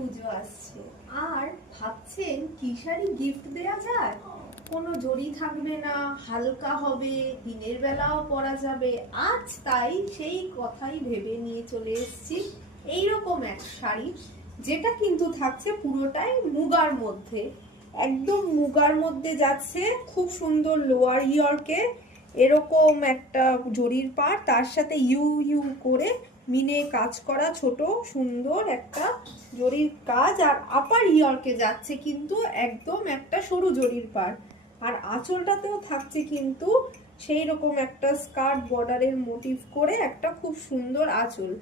পুজো আসছে আর ভাবছেন কি শাড়ি গিফট দেয়া যায়, কোনো জরি থাকবে না, হালকা হবে, দিনের বেলাও পরা যাবে। আজ তাই সেই কথাই ভেবে নিয়ে চলে এসেছি এইরকম এক শাড়ি, যেটা কিন্তু থাকছে পুরোটাই মুগার মধ্যে, একদম মুগার মধ্যে যাচ্ছে। খুব সুন্দর লোয়ার ইয়র্কে এরকম একটা জরির পাড়, তার সাথে ইউ ইউ করে মিনে কাজ করা ছোট সুন্দর একটা জরির কাজ, আর আপার ইয়র্কে যাচ্ছে কিন্তু একদম একটা সরু জরির পাড়। আর আঁচলটাতেও থাকছে কিন্তু সেই রকম একটা স্কার্ট বর্ডারের মোটিভ করে একটা খুব সুন্দর আঁচল।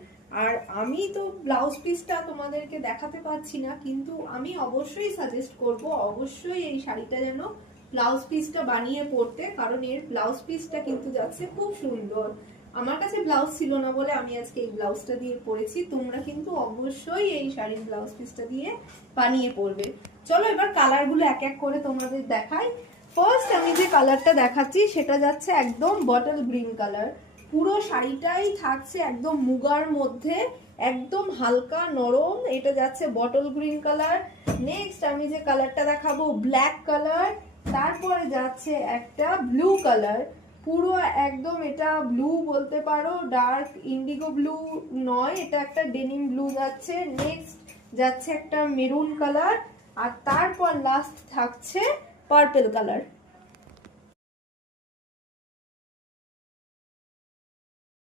আর আমি তো ব্লাউজ পিসটা তোমাদেরকে দেখাতে পাচ্ছি না, কিন্তু আমি অবশ্যই সাজেস্ট করব অবশ্যই এই শাড়িটা যেন ব্লাউজ পিসটা বানিয়ে পরতে, কারণ এর ব্লাউজ পিসটা কিন্তু যাচ্ছে খুব সুন্দর। আমার কাছে ব্লাউজ ছিল না বলে আমি আজকে এই ব্লাউজটা দিয়ে পরেছি, তোমরা কিন্তু অবশ্যই এই শাড়ির ব্লাউজ পিসটা দিয়ে বানিয়ে পরবে। চলো এবার কালারগুলো এক এক করে তোমাদের দেখাই। ফার্স্ট আমি যে কালারটা দেখাচ্ছি সেটা যাচ্ছে একদম বটল গ্রিন কালার, পুরো শাড়িটাই থাকছে একদম মুগার মধ্যে, একদম হালকা নরম, এটা যাচ্ছে বটল গ্রিন কালার। নেক্সট আমি যে কালারটা দেখাবো ব্ল্যাক কালার, তারপরে যাচ্ছে একটা ব্লু কালার, পুরো একদম এটা ব্লু বলতে পারো, ডার্ক ইন্ডিগো ব্লু নয়, এটা একটা ডেনিম ব্লু যাচ্ছে। নেক্সট যাচ্ছে একটা মেরুন কালার, আর তারপর লাস্ট থাকছে পার্পল কালার।